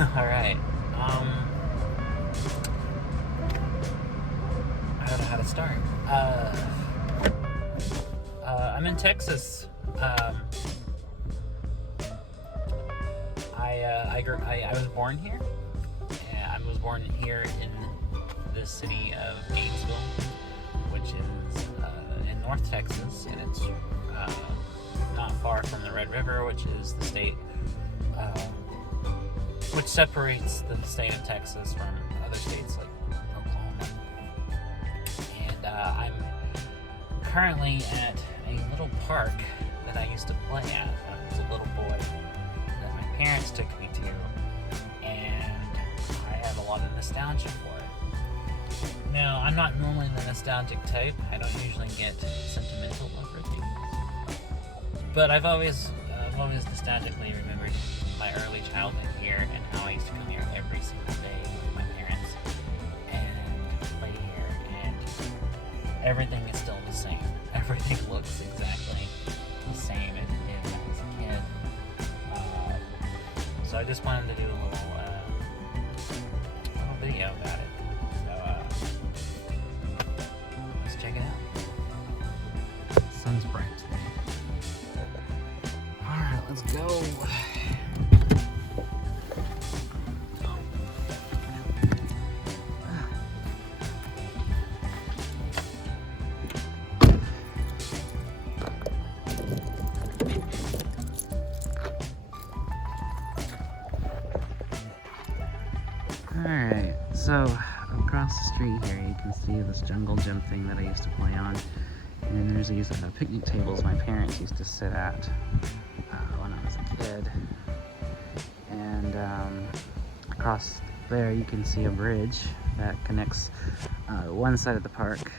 Alright. I don't know how to start. I'm in Texas. I was born here. I was born here in the city of Gainesville, which is in North Texas, and it's not far from the Red River, which is the state which separates the state of Texas from other states like Oklahoma. And I'm currently at a little park that I used to play at when I was a little boy, that my parents took me to, and I have a lot of nostalgia for it. Now, I'm not normally the nostalgic type. I don't usually get sentimental over things, but I've always nostalgically remembered my early childhood here and how I used to come here every single day with my parents and play here, and everything is still the same. Everything looks exactly the same as it did when I was a kid. So I just wanted to do a little video about it. So let's check it out. Sun's bright today. Alright, let's go. Alright, so across the street here you can see this jungle gym thing that I used to play on, and there's these picnic tables my parents used to sit at when I was a kid, and across there you can see a bridge that connects one side of the park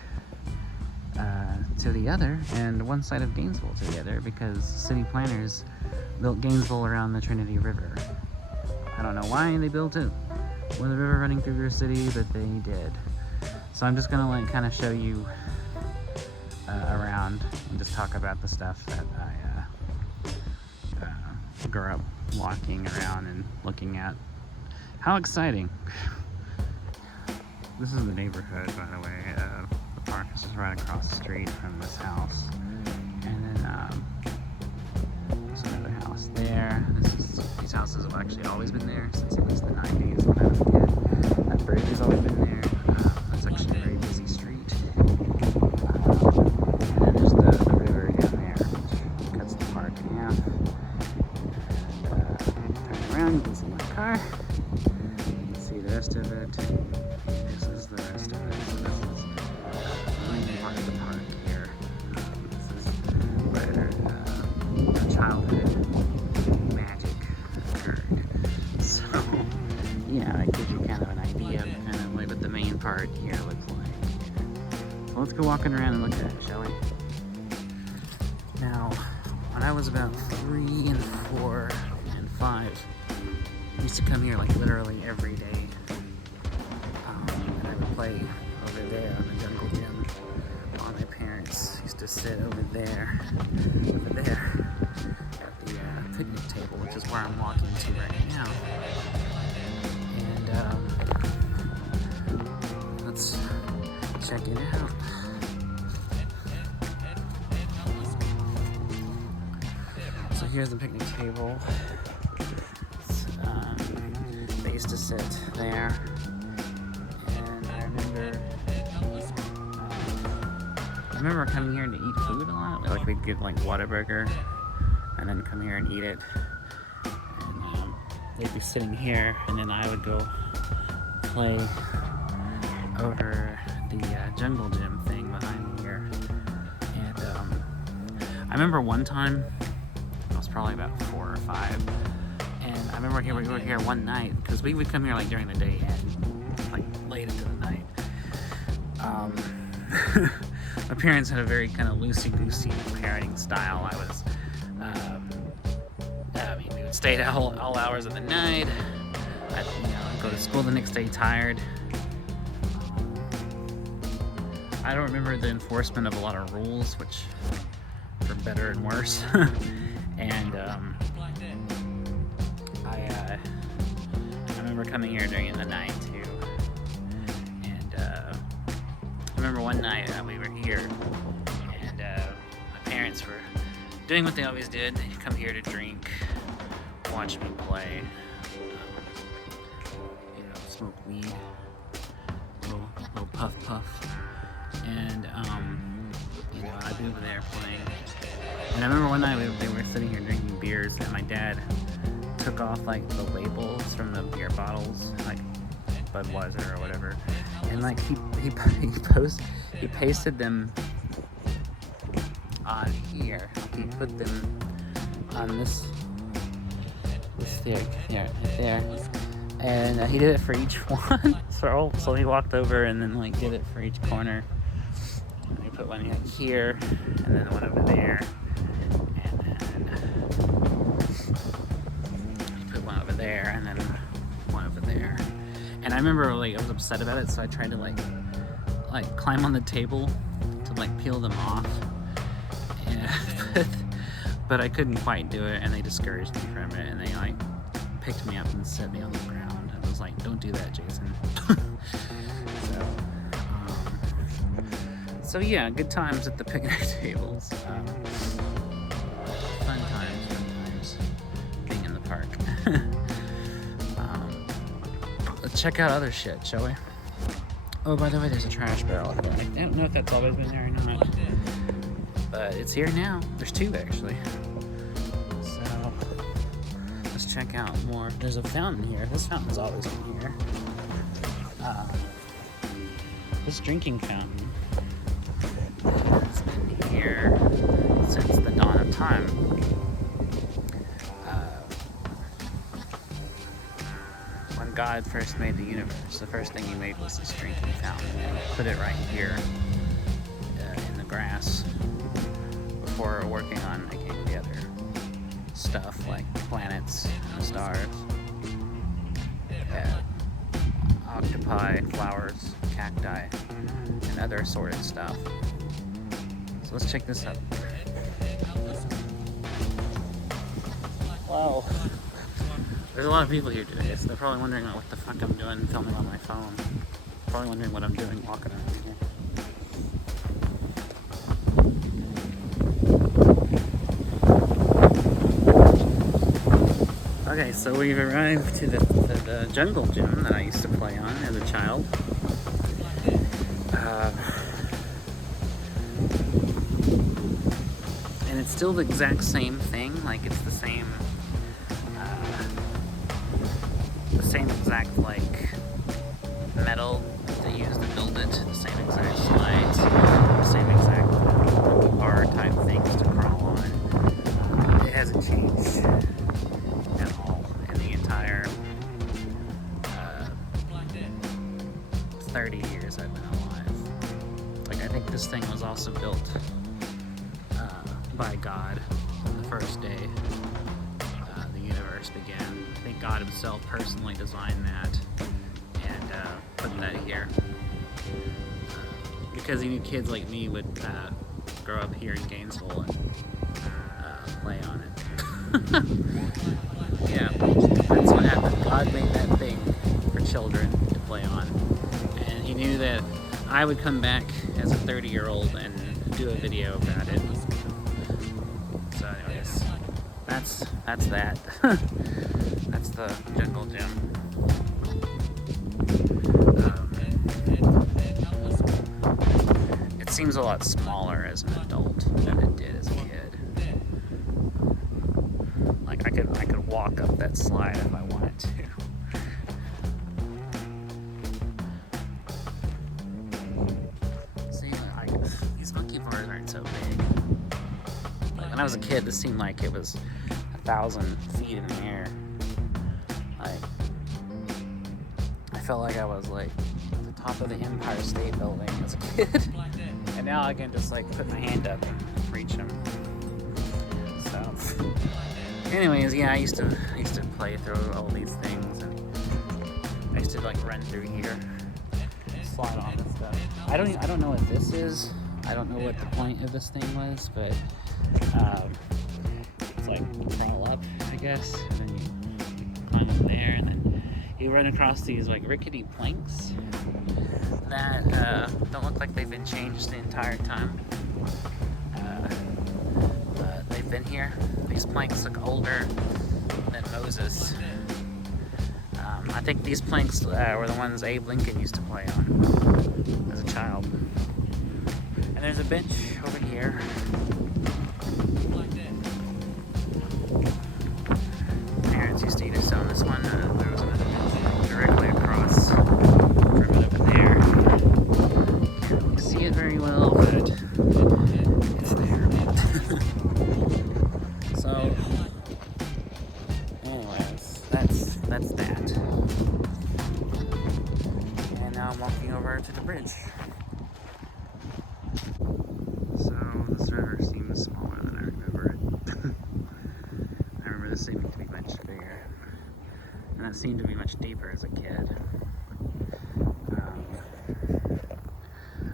to the other, and one side of Gainesville to the other, because city planners built Gainesville around the Trinity River. I don't know why they built it with a river running through their city, but they did. So I'm just gonna kind of show you around and just talk about the stuff that I grew up walking around and looking at. How exciting! This is the neighborhood, by the way. The park is just right across the street from this house, and then there's another house there. These houses have actually always been there since at least the 90s when I was a kid. That bridge has always been there. It's actually a very busy street. And then there's the river down there, which cuts the park in half. Turn around, you can see my car. You can see the rest of it. This is the rest of it. So this is part of the park here. This is where childhood magic occurred. So, yeah, that gives you kind of an idea of kind of what the main part here looks like. So let's go walking around and look at it, shall we? Now, when I was about 3 and 4 and 5, I used to come here like literally every day. And I would play over there on the jungle gym while my parents used to sit over there at the picnic table, which is where I'm walking to right now. And let's check it out. So here's the picnic table. They used to sit there, and I remember coming here to eat food a lot. Like we'd get like Whataburger and then come here and eat it, and they'd be sitting here, and then I would go play over the jungle gym thing behind here. And I remember one time, I was probably about 4 or 5, and I remember we were here one night, because we would come here like during the day and like late into the night. My parents had a very kind of loosey-goosey parenting style. We would stay at all hours of the night. I'd go to school the next day tired. I don't remember the enforcement of a lot of rules, which for better and worse. And remember coming here during the night too. And I remember one night we were here, and my parents were doing what they always did. They'd come here to drink, watch me play, smoke weed, little puff, and I'd be over there playing. And I remember one night they were sitting here drinking beers, and my dad took off like the labels from the beer bottles, like Budweiser or whatever, and like he pasted them on here. He put them on this here, right there, and he did it for each one. So he walked over and then like did it for each corner. And he put one here, and then one over there, and then he put one over there, and then one over there. And I remember like I was upset about it, so I tried to like climb on the table to like peel them off, and but I couldn't quite do it, and they discouraged me from it, and they like picked me up and set me on the ground. I was like, "Don't do that, Jason." So yeah, good times at the picnic tables. Fun times being in the park. Let's check out other shit, shall we? Oh, by the way, there's a trash barrel up there. I don't know if that's always been there or not, but it's here now. There's two actually. So let's check out more. There's a fountain here. This fountain's always been here. This drinking fountain has been here since the dawn of time. When God first made the universe, the first thing he made was this drinking fountain, and he put it right here in the grass before working on making the other stuff like planets and stars, octopi, flowers, cacti, and other assorted stuff. So let's check this out. Wow. There's a lot of people here today, so they're probably wondering what the fuck I'm doing filming on my phone. Probably wondering what I'm doing walking around here. Okay, so we've arrived to the jungle gym that I used to play on as a child. And it's still the exact same thing, like it's the same exact like metal they used to build it, the same exact slides, the same exact bar type things to crawl on. It hasn't changed at all in the entire 30 years I've been alive. Like I think this thing was also built by God on the first day the universe began. I think God himself personally designed that and put that here because he knew kids like me would grow up here in Gainesville and play on it. Yeah, that's what happened. God made that thing for children to play on, and he knew that I would come back as a 30-year-old and do a video about it. So anyways, that's that. That's the jungle gym. It seems a lot smaller as an adult than it did as a kid. Like I could walk up that slide if I wanted to. See, these monkey bars aren't so big. Like when I was a kid, this seemed like it was 1,000 feet in the air. Like I felt like I was like at the top of the Empire State Building as a kid. And now I can just like put my hand up and reach them. So, anyways, yeah, I used to play through all these things, and I used to like run through here, slide on and stuff. I don't know what this is. I don't know what the point of this thing was, but it's like crawl up, I guess, and then you climb up there, and then you run across these like rickety planks that don't look like they've been changed the entire time. But they've been here. These planks look older than Moses. I think these planks were the ones Abe Lincoln used to play on as a child. And there's a bench over here. Parents used to eat us on this one. There was another bench directly across from it over there. Can't really see it very well, but it's there. So, anyways, that's that. And now I'm walking over to the bridge. So this river seems smaller than I remember it. I remember this seeming to be much bigger, and it seemed to be much deeper as a kid.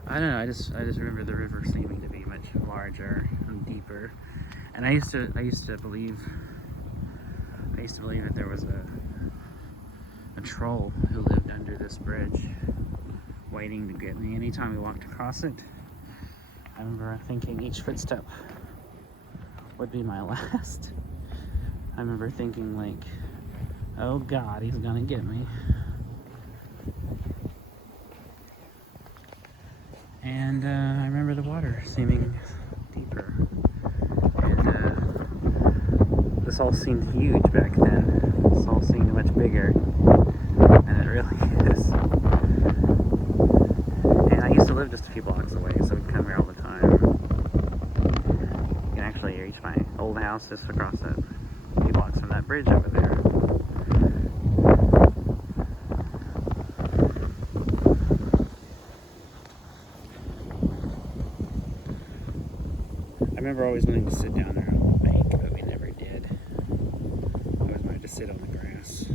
I don't know. I just remember the river seeming to be much larger and deeper. And I used to believe that there was a troll who lived under this bridge, waiting to get me anytime we walked across it. I remember thinking each footstep would be my last. I remember thinking like, oh God, he's gonna get me. And I remember the water seeming deeper. And this all seemed huge back then. This all seemed much bigger than it really is. And I used to live just a few blocks away, so we'd come here all the time. You can actually reach my old house just across that few blocks from that bridge over there. I remember always wanting to sit down there on the bank, but we never did. I always wanted to sit on the grass,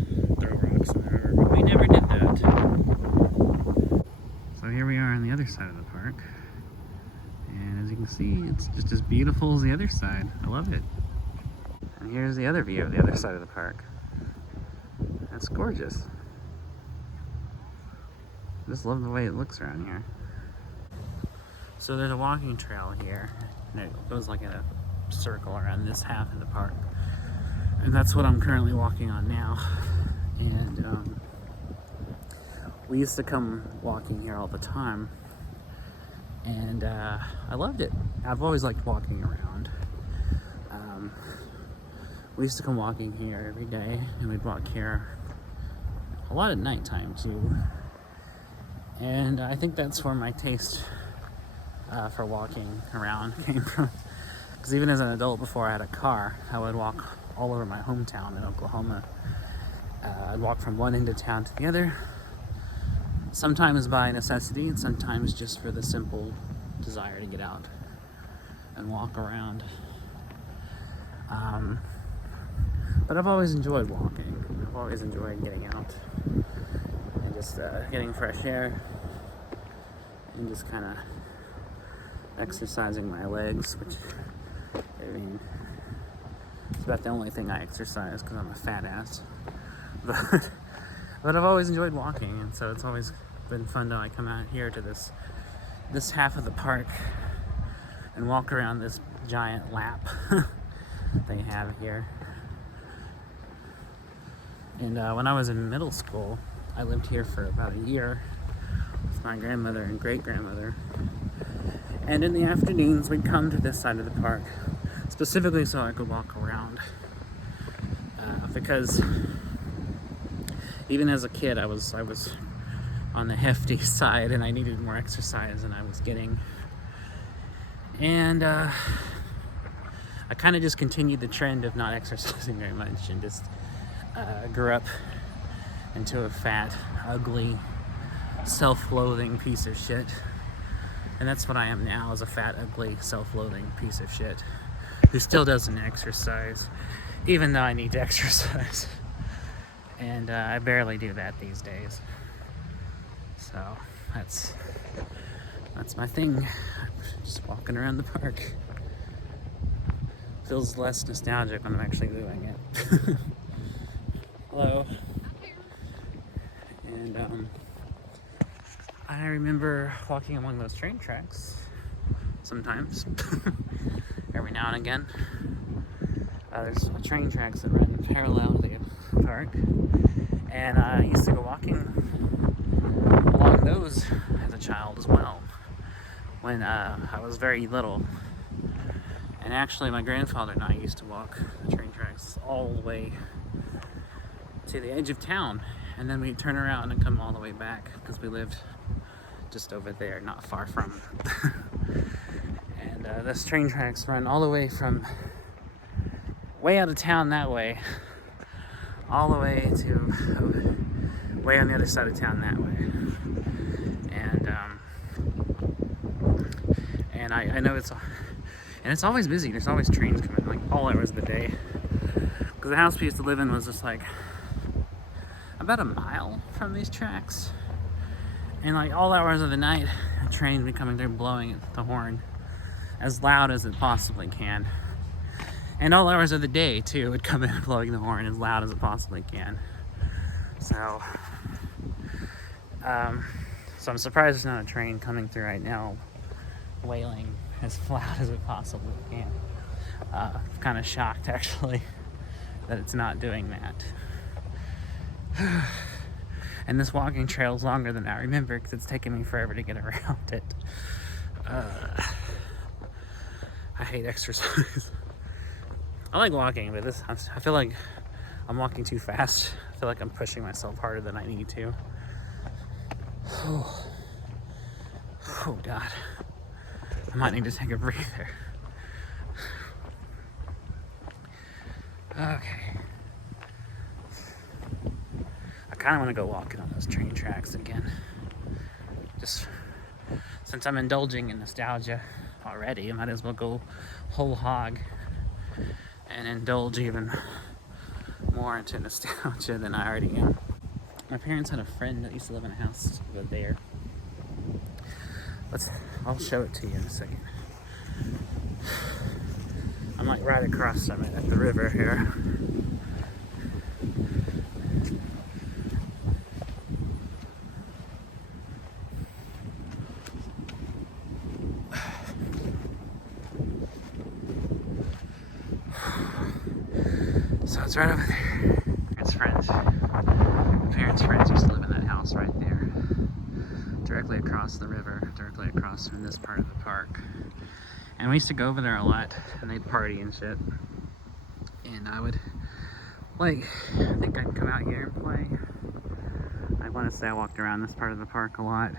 throw rocks in the river, but we never did that. So here we are on the other side of the park. And as you can see, it's just as beautiful as the other side. I love it. And here's the other view of the other side of the park. That's gorgeous. I just love the way it looks around here. So there's a walking trail here, and it goes like in a circle around this half of the park. And that's what I'm currently walking on now. And we used to come walking here all the time, and I loved it. I've always liked walking around. We used to come walking here every day, and we'd walk here a lot at nighttime too. And I think that's where my taste for walking around came from. Because even as an adult, before I had a car, I would walk all over my hometown in Oklahoma. I'd walk from one end of town to the other, sometimes by necessity, and sometimes just for the simple desire to get out and walk around. But I've always enjoyed walking. I've always enjoyed getting out and just getting fresh air and just kind of exercising my legs, which, I mean, it's about the only thing I exercise because I'm a fat ass. But I've always enjoyed walking, and so it's always been fun to come out here to this half of the park and walk around this giant lap they have here. And when I was in middle school, I lived here for about a year with my grandmother and great-grandmother. And in the afternoons, we'd come to this side of the park, specifically so I could walk around. Because even as a kid, I was on the hefty side, and I needed more exercise than I was getting. And I kind of just continued the trend of not exercising very much, and just grew up into a fat, ugly, self-loathing piece of shit. And that's what I am now, is a fat, ugly, self-loathing piece of shit who still doesn't exercise, even though I need to exercise. And I barely do that these days. So that's my thing. Just walking around the park. Feels less nostalgic when I'm actually doing it. Hello. And I remember walking along those train tracks sometimes, every now and again. There's train tracks that run parallel to the park, and I used to go walking along those as a child as well, when I was very little. And actually, my grandfather and I used to walk the train tracks all the way to the edge of town, and then we'd turn around and come all the way back, because we lived just over there, not far from and this train tracks run all the way from way out of town that way, all the way to way on the other side of town that way. And I know it's always busy. There's always trains coming, like all hours of the day, because the house we used to live in was just like about a mile from these tracks, and like all hours of the night, a train would be coming through blowing the horn as loud as it possibly can. And all hours of the day too, it would come in blowing the horn as loud as it possibly can. So I'm surprised there's not a train coming through right now wailing as loud as it possibly can. I'm kind of shocked actually that it's not doing that. And this walking trail is longer than I remember, because it's taken me forever to get around it. I hate exercise. I like walking, but I feel like I'm walking too fast. I feel like I'm pushing myself harder than I need to. Oh God. I might need to take a breather. Okay. I kind of want to go walking on those train tracks again. Just since I'm indulging in nostalgia already, I might as well go whole hog and indulge even more into nostalgia than I already am. My parents had a friend that used to live in a house over there. I'll show it to you in a second. I'm like right across from it at the river here. So it's right over there. My parents' friends used to live in that house right there, directly across the river, directly across from this part of the park. And we used to go over there a lot, and they'd party and shit. And I would, I think I'd come out here and play. I want to say I walked around this part of the park a lot.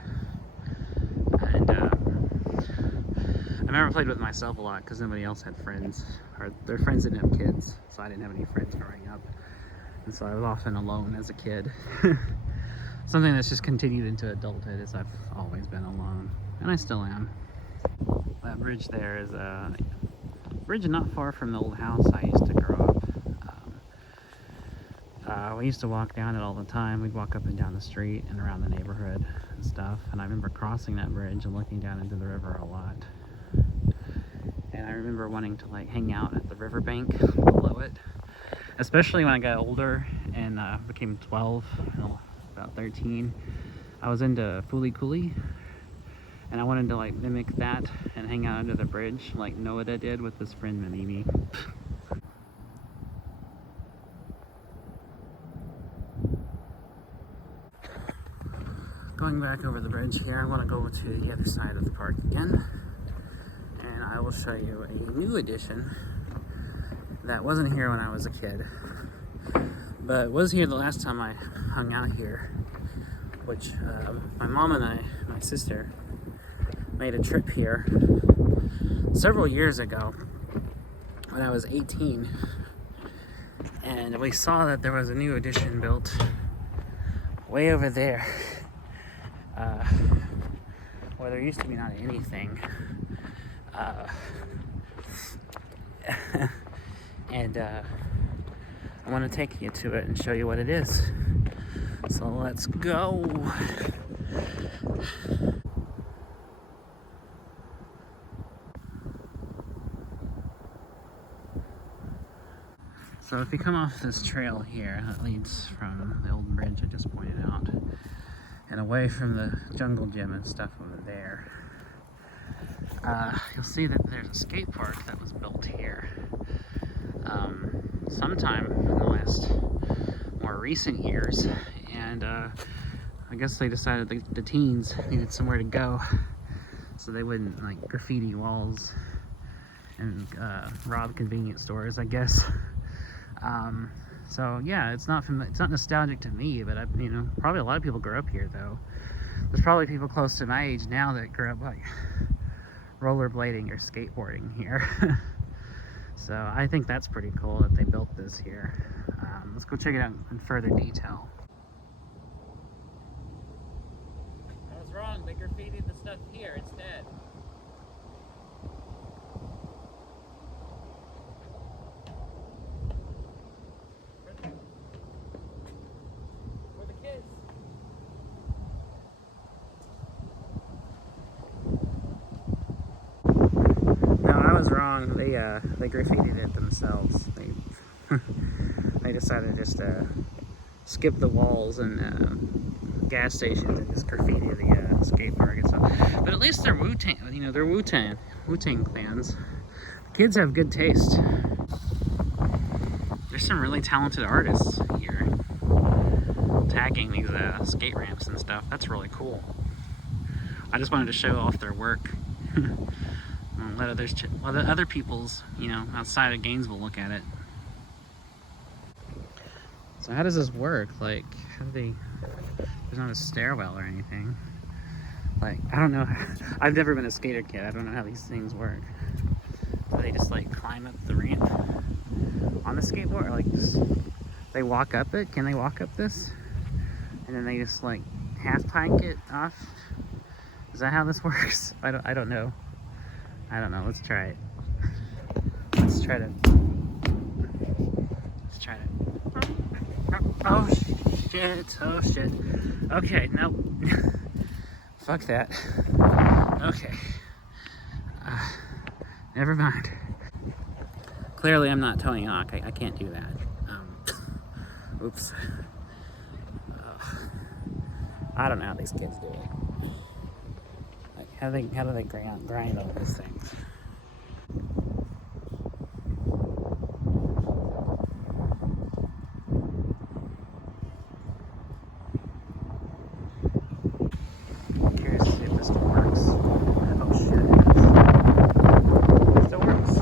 And I remember I played with myself a lot, because nobody else had friends, or their friends didn't have kids, so I didn't have any friends growing up. And so I was often alone as a kid. Something that's just continued into adulthood is I've always been alone, and I still am. That bridge there is a bridge not far from the old house I used to grow up. We used to walk down it all the time. We'd walk up and down the street and around the neighborhood and stuff. And I remember crossing that bridge and looking down into the river a lot. And I remember wanting to hang out at the riverbank below it, especially when I got older and became 12, about 13. I was into Fooly Cooly, and I wanted to mimic that and hang out under the bridge like Noah did with his friend Mimimi. Going back over the bridge here, I want to go to the other side of the park again, and I will show you a new addition that wasn't here when I was a kid, but was here the last time I hung out here, which my mom and my sister, made a trip here several years ago when I was 18, and we saw that there was a new addition built way over there, where there used to be not anything, and I want to take you to it and show you what it is. So let's go. So if you come off this trail here that leads from the old bridge I just pointed out, and away from the jungle gym and stuff over there, you'll see that there's a skate park that was built here sometime in the last more recent years, and I guess they decided the teens needed somewhere to go so they wouldn't like graffiti walls and rob convenience stores, I guess. So yeah, it's not nostalgic to me, but probably a lot of people grew up here though. There's probably people close to my age now that grew up like rollerblading or skateboarding here. So I think that's pretty cool that they built this here. Let's go check it out in further detail. I was wrong, they graffitied the stuff here instead. For the kids. No, I was wrong. They graffitied it themselves. They decided just to skip the walls and gas stations and just graffiti the skate park and stuff. But at least they're Wu-Tang. They're Wu-Tang clans. Kids have good taste. There's some really talented artists here tagging these skate ramps and stuff. That's really cool. I just wanted to show off their work. Let other people's, outside of Gainesville look at it. So how does this work? Like, there's not a stairwell or anything. Like, I don't know. I've never been a skater kid. I don't know how these things work. Do they just like climb up the ramp on the skateboard? Or like they walk up it? Can they walk up this? And then they just like half pike it off? Is that how this works? I don't know. I don't know. Let's try it. Let's try to. Oh shit. Oh shit. Okay, nope. Fuck that. Okay. Never mind. Clearly I'm not Tony Hawk. I can't do that. Oops. I don't know how these kids do it. Like, how do they grind all these things? I'm curious to see if this one works. Oh shit, it still works.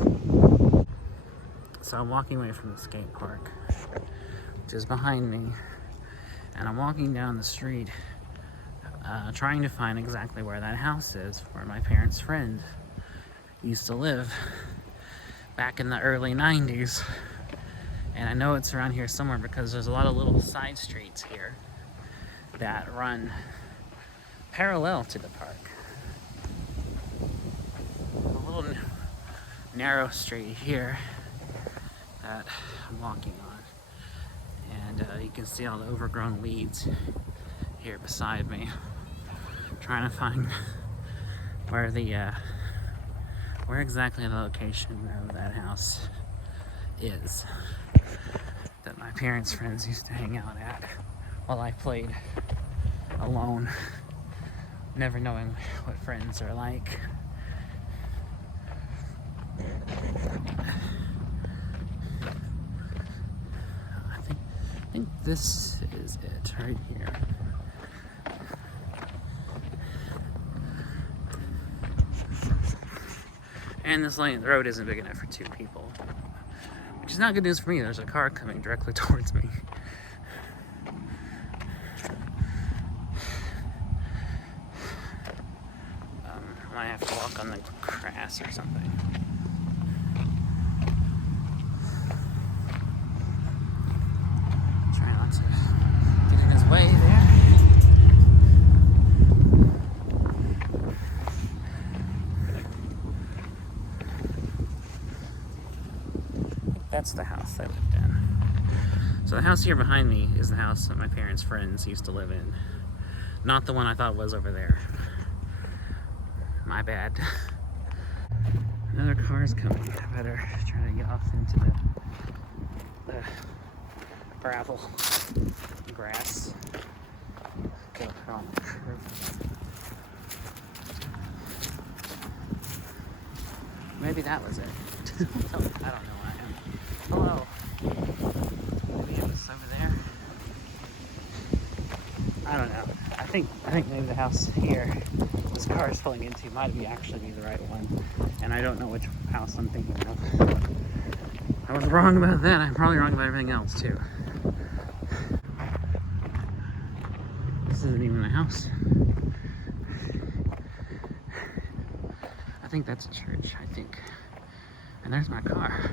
So I'm walking away from the skate park, which is behind me, and I'm walking down the street trying to find exactly where that house is, where my parents' friend used to live back in the early 90s. And I know it's around here somewhere because there's a lot of little side streets here that run parallel to the park. A little narrow street here that I'm walking on. And you can see all the overgrown weeds here beside me. Trying to find where exactly the location of that house is that my parents' friends used to hang out at while I played alone, never knowing what friends are like. I think this is it right here. And this lane, the road isn't big enough for two people, which is not good news for me. There's a car coming directly towards me. I might have to walk on the grass or something. Try not to get in his way there. That's the house I lived in. So the house here behind me is the house that my parents' friends used to live in. Not the one I thought was over there. My bad. Another car's coming. I better try to get off into the the gravel, grass. Go on the curb. Maybe that was it. I don't know where I am. Hello. Maybe it was over there. I don't know. I think maybe the house here this car is pulling into might actually be the right one. And I don't know which house I'm thinking of. I was wrong about that. I'm probably wrong about everything else too. This isn't even a house. I think that's a church, I think. And there's my car.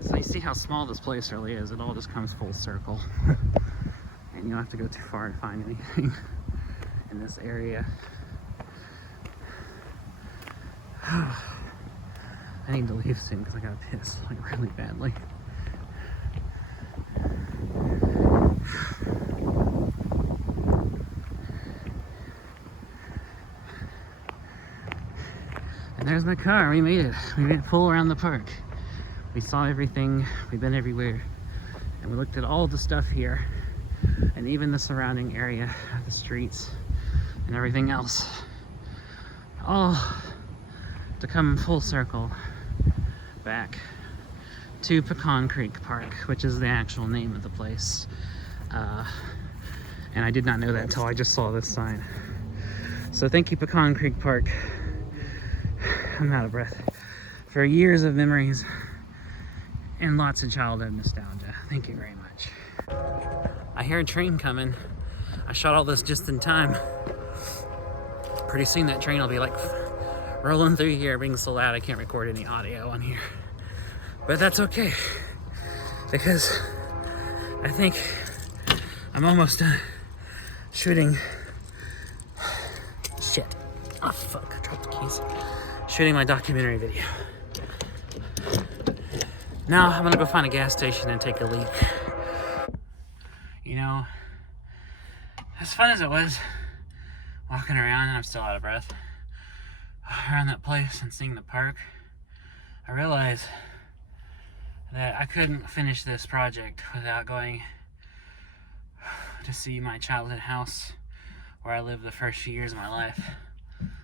So you see how small this place really is. It all just comes full circle. And you don't have to go too far to find anything in this area. I need to leave soon because I got pissed like really badly. And there's my car. We made it. We made it full around the park. We saw everything. We've been everywhere. And we looked at all the stuff here. And even the surrounding area, the streets, and everything else. All to come full circle back to Pecan Creek Park, which is the actual name of the place. And I did not know that until I just saw this sign. So thank you, Pecan Creek Park. I'm out of breath. For years of memories and lots of childhood nostalgia. Thank you very much. I hear a train coming. I shot all this just in time. Pretty soon that train will be like rolling through here, being so loud I can't record any audio on here. But that's okay, because I think I'm almost done shooting. Shit. Oh fuck, I dropped the keys. Shooting my documentary video. Now I'm gonna go find a gas station and take a leak. You know, as fun as it was walking around, and I'm still out of breath, around that place and seeing the park, I realized that I couldn't finish this project without going to see my childhood house where I lived the first few years of my life.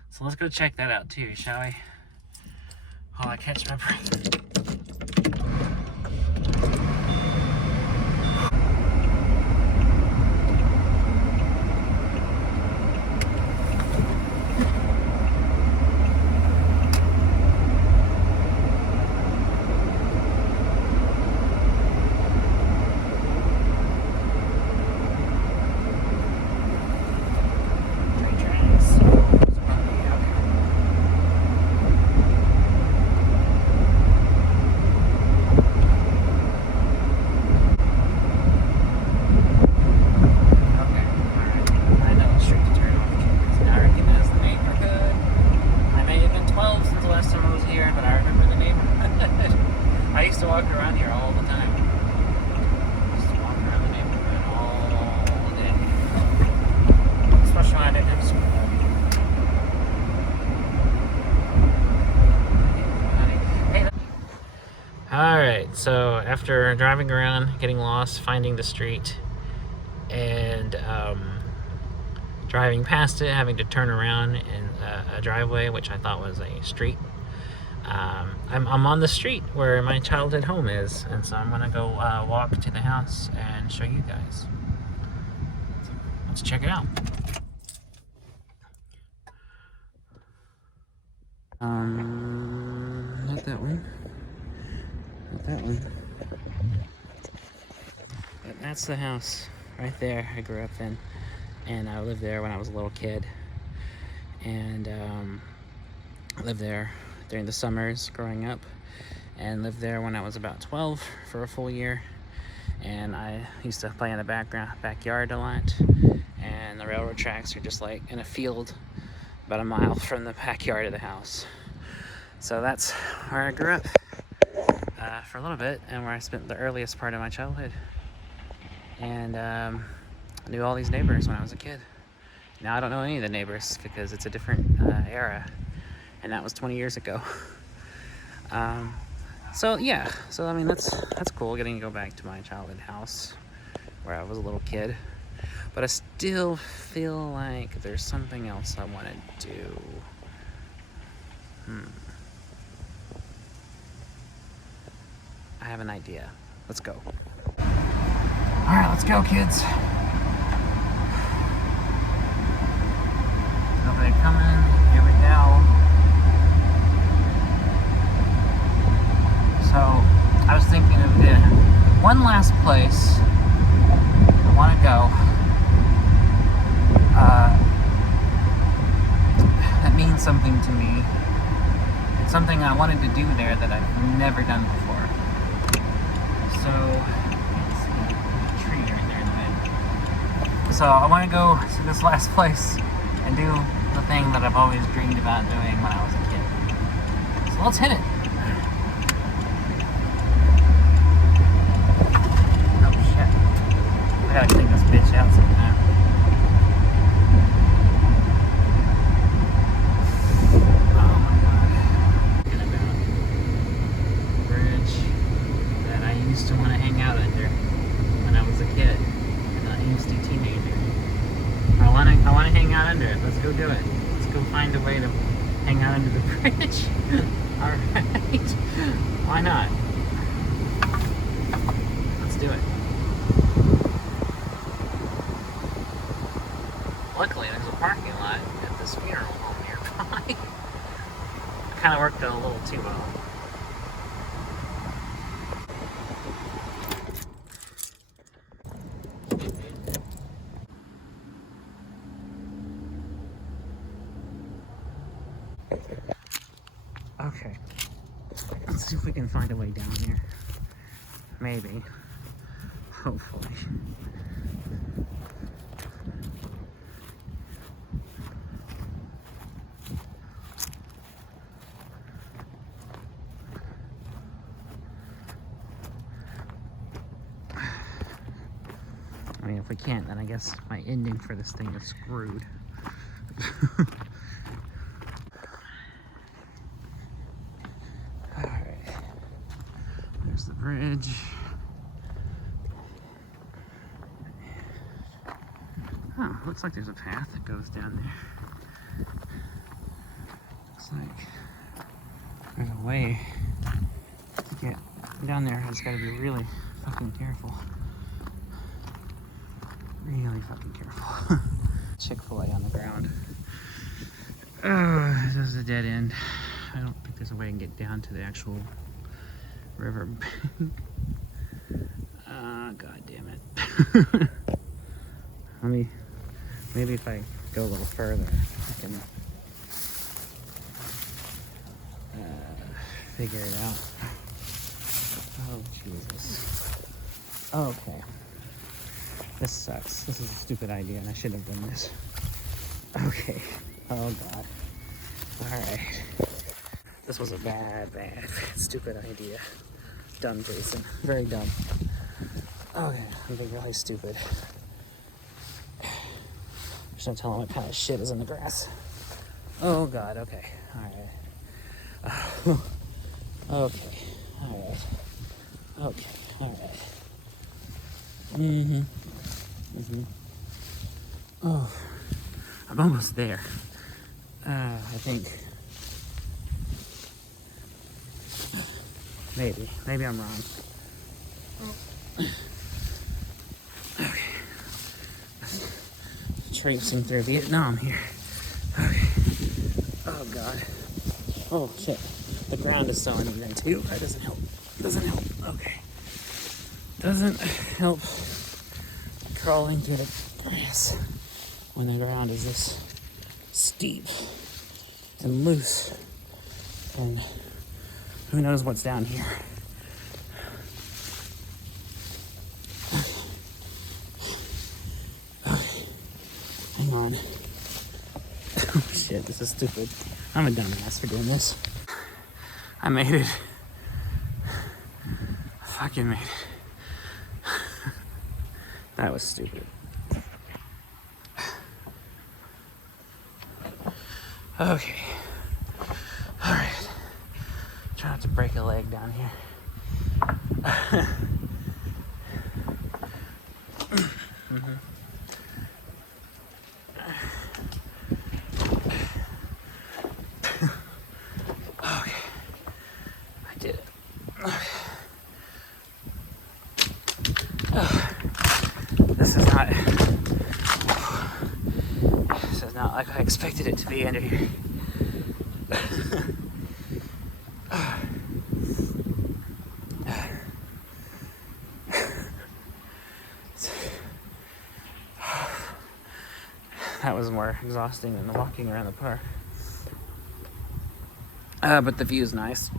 So let's go check that out too, shall we? While I catch my breath. Alright, so after driving around, getting lost, finding the street, and driving past it, having to turn around in a driveway, which I thought was a street, I'm on the street where my childhood home is, and so I'm gonna go walk to the house and show you guys. Let's check it out. Not that one. Not that one. But that's the house right there I grew up in. And I lived there when I was a little kid. And I lived there during the summers growing up. And lived there when I was about 12 for a full year. And I used to play in the backyard a lot. And the railroad tracks are just like in a field about a mile from the backyard of the house. So that's where I grew up. For a little bit, and where I spent the earliest part of my childhood. And I knew all these neighbors when I was a kid. Now I don't know any of the neighbors because it's a different era, and that was 20 years ago. So yeah, so I mean that's cool getting to go back to my childhood house where I was a little kid. But I still feel like there's something else I want to do. I have an idea. Let's go. Alright, let's go, kids. Nobody coming. Here we go. So, I was thinking of the one last place I want to go. That means something to me. It's something I wanted to do there that I've never done before. So, let's see, there's a tree right there in the way. So I want to go to this last place and do the thing that I've always dreamed about doing when I was a kid. So let's hit it. Oh shit. I gotta clean this bitch out sometime. To want to hang out under when I was a kid and an angsty teenager. I want to hang out under it. Let's go do it. Let's go find a way to hang out under the bridge. All right. Why not? Let's do it. Luckily, there's a parking lot at this funeral home nearby. I kind of worked out a little too well. Okay, let's see if we can find a way down here. Maybe. Hopefully. I mean, if we can't, then I guess my ending for this thing is screwed. There's the bridge. Oh, looks like there's a path that goes down there. Looks like there's a way to get down there. I just gotta be really fucking careful. Really fucking careful. Chick-fil-A on the ground. Oh, this is a dead end. I don't think there's a way I can get down to the actual river bank. God damn it. Maybe if I go a little further, I can figure it out. Oh, Jesus. Okay. This sucks. This is a stupid idea, and I shouldn't have done this. Okay. Oh, God. Alright. This was a bad, stupid idea. Dumb, Jason. Very dumb. Okay, I'm being really stupid. Just don't tell him what kind of shit is in the grass. Oh, God, okay. Alright. Okay. Alright. Okay. Alright. Oh, I'm almost there. I think. Maybe I'm wrong. Okay. Traipsing through Vietnam here. Okay. Oh, God. Oh, shit. The ground is so uneven, too. That doesn't help. Okay. Doesn't help crawling through the grass when the ground is this steep and loose, and who knows what's down here. Okay. Hang on. Oh shit, this is stupid. I'm a dumbass for doing this. I made it. I fucking made it. That was stupid. Okay. Alright. Try not to break a leg down here. Okay, I did it. Okay. This is not like I expected it to be under here. That was more exhausting than walking around the park. But the view is nice.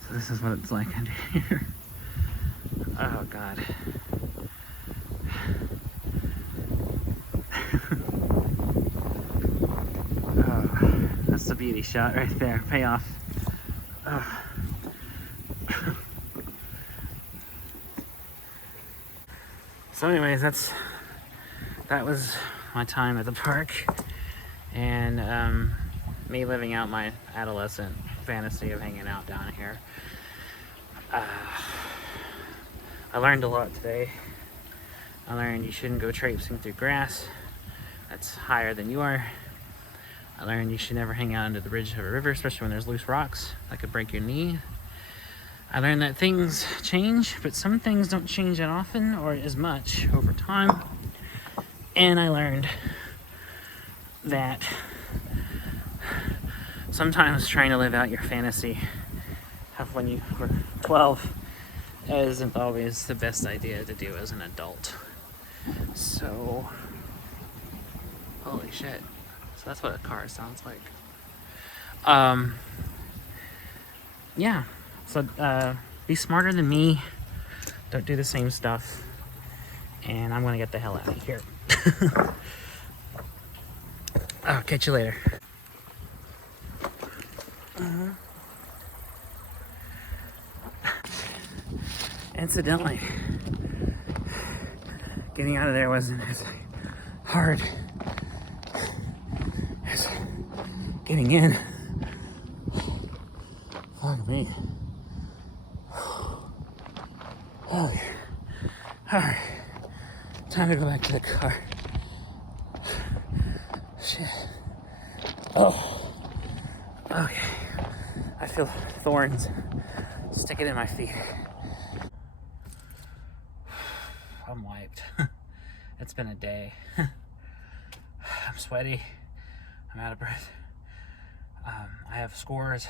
So this is what it's like under here. Oh God. Oh, that's the beauty shot right there. Payoff. Oh. So anyways, that was my time at the park, and me living out my adolescent fantasy of hanging out down here. I learned a lot today. I learned you shouldn't go traipsing through grass that's higher than you are. I learned you should never hang out under the bridge of a river, especially when there's loose rocks that could break your knee. I learned that things change, but some things don't change that often or as much over time. And I learned that sometimes trying to live out your fantasy of when you were 12 isn't always the best idea to do as an adult. So, holy shit. So that's what a car sounds like. Yeah. So, be smarter than me. Don't do the same stuff. And I'm gonna get the hell out of here. I'll catch you later. Incidentally, getting out of there wasn't as hard as getting in. Fuck me. Oh yeah. Alright. Time to go back to the car. Shit. Oh. Okay. I feel thorns sticking in my feet. I'm wiped. It's been a day. I'm sweaty. I'm out of breath. I have scores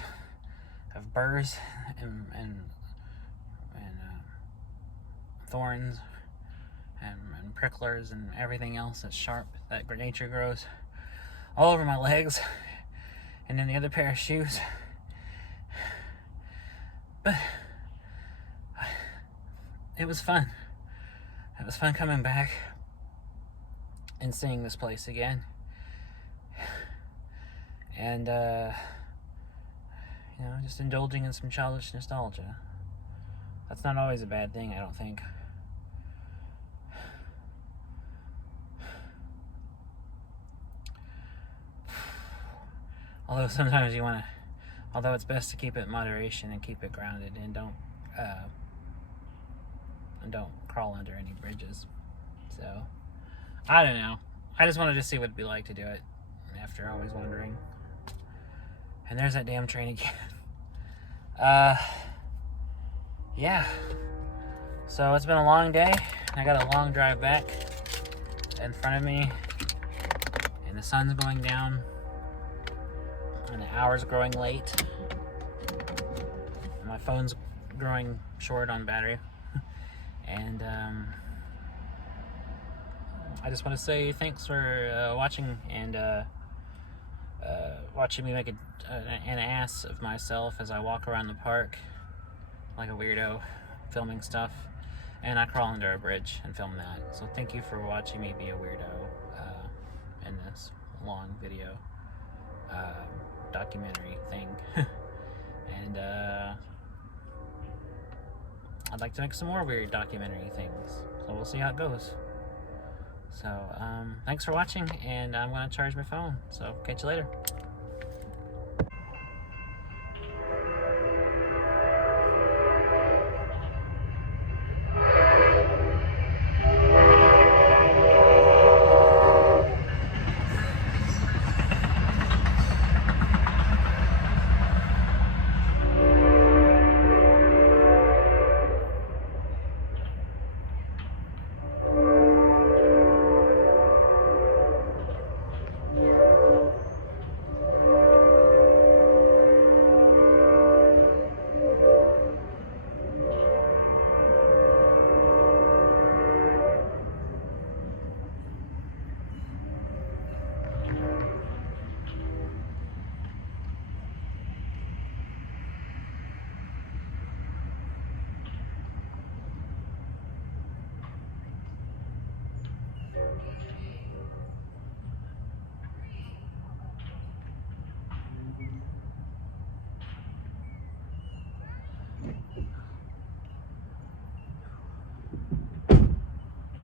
of burrs and thorns and pricklers and everything else that's sharp that nature grows all over my legs and in the other pair of shoes. But it was fun. It was fun coming back and seeing this place again. And, just indulging in some childish nostalgia. That's not always a bad thing, I don't think. Although sometimes although it's best to keep it in moderation and keep it grounded and don't crawl under any bridges. So, I don't know. I just wanted to see what it'd be like to do it after always wondering. And there's that damn train again. Yeah. So it's been a long day. I got a long drive back in front of me. And the sun's going down. And the hour's growing late. And my phone's growing short on battery. And I just want to say thanks for watching and watching me make an ass of myself as I walk around the park like a weirdo filming stuff, and I crawl under a bridge and film that. So thank you for watching me be a weirdo in this long video documentary thing. And I'd like to make some more weird documentary things, so we'll see how it goes. So thanks for watching, and I'm going to charge my phone, so catch you later.